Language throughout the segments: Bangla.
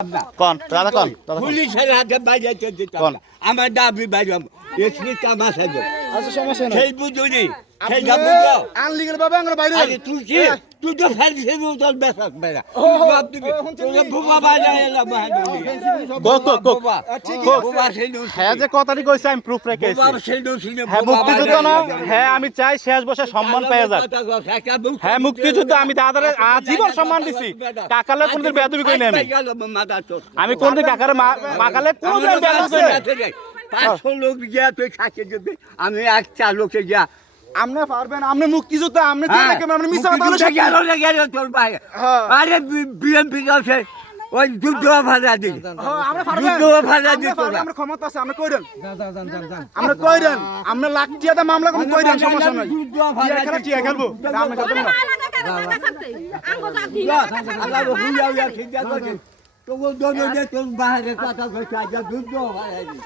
কোন দাদা কোন পুলিশের হাতে বাইরে চলছে আমার দাবি বাইরে এসে কামাস আছে আচ্ছা সমস্যা নাই সেই বুঝুনি সেইটা বুঝো আনলিগেল ভাবে আমরা বাইরে আরে তুই কি তুই তো ফেলছে তোর বেসাক বেড়া তুই বুবা বাজা এলা বাহাদুরি গো বুবা সেই হ্যাঁ যে কথাটি কইছে আমি প্রুফ রেখে বুবা সেই দোষিনে হ্যাঁ মুক্তিযুদ্ধ না হ্যাঁ আমি চাই শেষ বসে সম্মান পেয়ে যাক হ্যাঁ মুক্তিযুদ্ধ আমি দাদারে আজীবন সম্মান দিছি কাকালে কোনদিন বেয়াদবি কই নাই আমি কোনদিন কাকারে মাকালে কোনদিন বেয়াদবি কই নাই 500 লোক গিয়া তুই খাচ্ছে যদি আমি একটা লোকে গিয়া আপনি পারবেন আপনি মুক্তিযোদ্ধা আপনি যে দেখেন আপনি মিছা কথা বলে গেল তোর ভাই আরে বিএমপি কাছে ওই যুদ্ধ ভাজা দি আমরা পারবেন যুদ্ধ ভাজা দি তোরা আমরা ক্ষমতা আছে আমরা কইরেন আমরা কইরেন আমরা লাখ টিয়াতে মামলা কোন কইরেন সমস্যা নাই যুদ্ধ ভাজা খেলা টিয়া খেলবো আমরা খেলবো না আল্লাহ হুইয়া ঠিক আছে তো দোনো যে তোর বাইরে কথা কইছে আজ যুদ্ধ ভাজা দি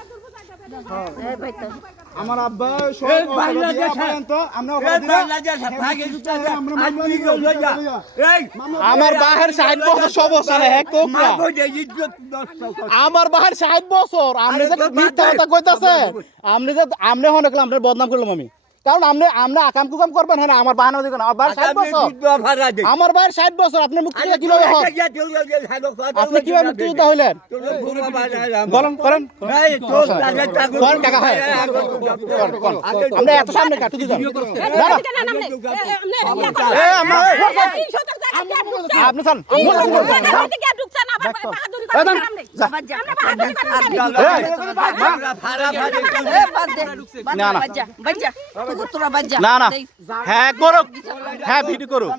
আমার আব্বা এই বাংলাদেশ তো আমরা বাংলাদেশ পাকিস্তান আমার বাহের 60 বছর সব বছর হ্যাঁ কোকরা আমার বাহের 60 বছর আপনি যে মিথ্যা কথা কইতাছেন আপনি যে আমনে হন একলা আমরা বদনাম করলাম আমি কারণ আমরা আকাম কুকাম করবেন হ্যাঁ আমার বাহানা দিবেন আমার বাহের 60 বছর আমার বাহের 60 বছর আপনি মুক্তিযোদ্ধা কিভাবে হন আপনি কিভাবে মুক্তিযোদ্ধা হইলেন বলেন করেন কোন কাকা হয় কোন আমরা এত সামনে কাটু দিতাম আপনি চান না না হ্যাঁ করুক হ্যাঁ ভিডিও করুক